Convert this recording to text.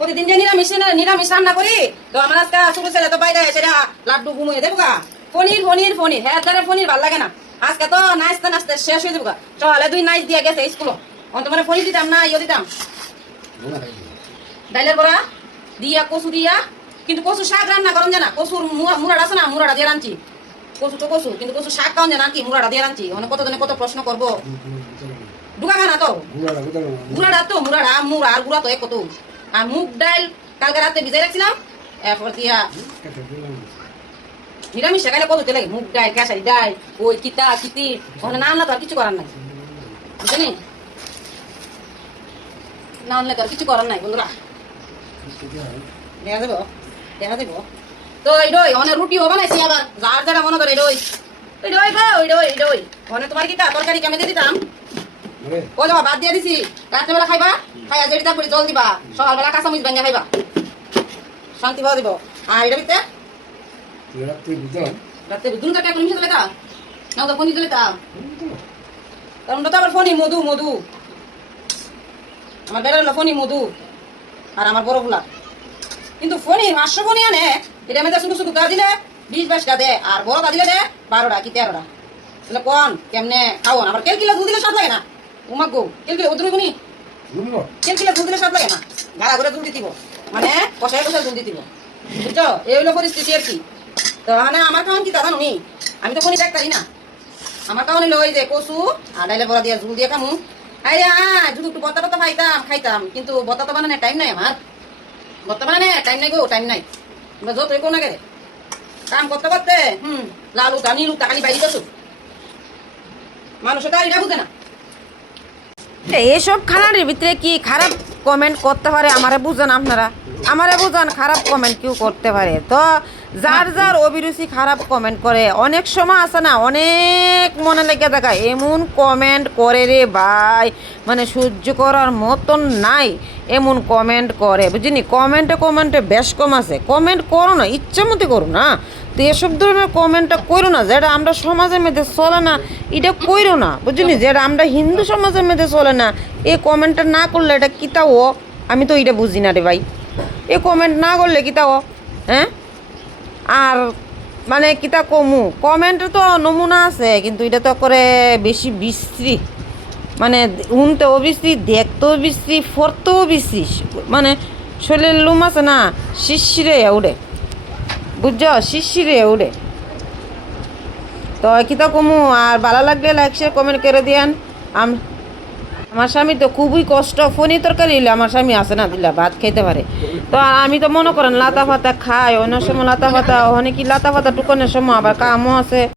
প্রতিদিন যে নিরামিষ রান্না করি তো আমার আজকে ছোট ছেলে তো বাইরে সেটা লাড্ডু ঘুমিয়ে দেবো গা। পনির পনির পনির হ্যাঁ তারা পনির ভাল লাগে না। আজকে তো নাচতে নাচতে শেষ হয়ে যাবো গা। চলে 2 নাইচ দিয়ে গেছে স্কুল। তোমার পনির দিতাম না ইয়ে দিতাম ডাইলের বড়া দিয়া কচু দিয়া, কিন্তু কচু শাক রান্না করেন জানা, কচুর মুড়াটা আছে না, মুড়াটা দিয়ে রাঁধছি। কচু তো কচু, কিন্তু কচু শাক খাওয়া জানা কি মুড়াটা দিয়ে রাঁধছি। মানে কতজনে কত প্রশ্ন করবো, ঢুকা খানা তো গুড়াটা তো মুড়াটা মুড়া আর গুড়া তো এক কত। আর মুগ ডাল কালকে রাতে ভিজাই রাখছিলাম, এরপর দিয়া নিরামিষ খাইলে কত তেলে মুগ ডাল খেসারি ডাল ওই কিতা কিতি ওখানে না আনলে তো আর কিছু করার নাই, বুঝলি না আনলে তো আর কিছু করার নাই বন্ধুরা। দেখা দেবো দেখা দেবো তো এই দই অনেক রুটিও বানাইছি আবার, যার যারা মনে করে দই ওই দই গো ওই দই দই অনেক তোমার কিতা তরকারি কেমন দিয়ে দিতাম ও যাবা বাদ দিয়ে দিছি। রাত্রেবেলা খাইবা, খাইয়া যেটি তারপরে জল দিবা, সকালবেলা কাঁচামরিচ ভাঙিয়া খাইবা, শান্তি পাওয়া দিব। আর এটা দিতে রাত্রে দুটো টাকা মিশে চলে তা না তো ফোনই চলে তা, কারণ তো আবার ফোনই মধু মধু আমার বেড়া হলো ফোনই মধু আর আমার বড় গুলা কিন্তু ফোনই 500 ফোনই আনে। এটা মেয়েদের শুধু শুধু তা দিলে 20-22টা দেয়, আর বড় তা দিলে দেয় 12টা কি 13টা। তাহলে কোন কেমনে খাওয়ান? আবার কেলকিলা দুধ দিলে স্বাদ লাগে না, উমা গো কেলকিলা ওদের গুনি কেলকিলা দুধ দিলে স্বাদ লাগে না, গাড়া করে দুধ দিতিব মানে কষায় কষায় দুধ দিতিব, বুঝছো? এই হলো পরিস্থিতি আর কি। তো মানে আমার খাওয়ান কি তা জানো নি, আমি তো ফোনই দেখতারি না। আমার খাওয়ান হলো ওই যে কচু আর ডাইলে বড়া দিয়ে ঝুল দিয়ে খামু। আরে যদি একটু বত্তা টত্তা খাইতাম, কিন্তু বত্তা তো বানানোর টাইম নাই আমার, বত্তা বানানে টাইম নাই গো, টাইম নাই। যত কোন আগে কাম করতে করতে লালু তা নীলু তা খালি বাইরে বসু, মানুষের তো আর এটা বুঝে না। এইসব খানার ভিতরে কি খারাপ কমেন্ট করতে পারে আমারে বুঝান, আপনারা আমারে বুঝান খারাপ কমেন্ট কেউ করতে পারে। তো যার যার অভিরুচি খারাপ কমেন্ট করে, অনেক সময় আছে না অনেক মনে লেগে দেখা এমন কমেন্ট করে রে ভাই, মানে সহ্য করার মতন নাই এমন কমেন্ট করে, বুঝিনি? কমেন্টে বেশ কম আছে। কমেন্ট করো না, ইচ্ছা মতো করো না, তো এসব ধরনের কমেন্টটা করো না যেটা আমরা সমাজের মধ্যে চলে না, এটা করো না, বুঝলি? যেটা আমরা হিন্দু সমাজের মধ্যে চলে না, এই কমেন্টটা না করলে এটা কিতাও আমি তো এটা বুঝি না রে ভাই। এই কমেন্ট না করলে কিতাও হ্যাঁ, আর মানে কিতা কমু কমেন্টে তো নমুনা আছে, কিন্তু এটা তো করে বেশি বিশ্রী, মানে শুনতেও বিশ্রী, দেখতেও বিশ্রী, ফরতেও বিশ্রী, মানে শরীরের লুম আছে না শিরশিরে উড়ে, বুঝছো? শিরশিরে উড়ে। তো কিতা কমু, আর ভালো লাগলে লাইক শেয়ার কমেন্ট করে দিয়ান। আমার স্বামী তো খুবই কষ্ট, ফোনই তরকারি হইলে আমার স্বামী আসে না দিলা ভাত খাইতে পারে। তো আমি তো মনে করেন লাতা ফাতা খাই, অন্য সময় লাতা ফাতা অনেক কি লাতা ফাতা টুকানোর সময় আবার কামও আছে।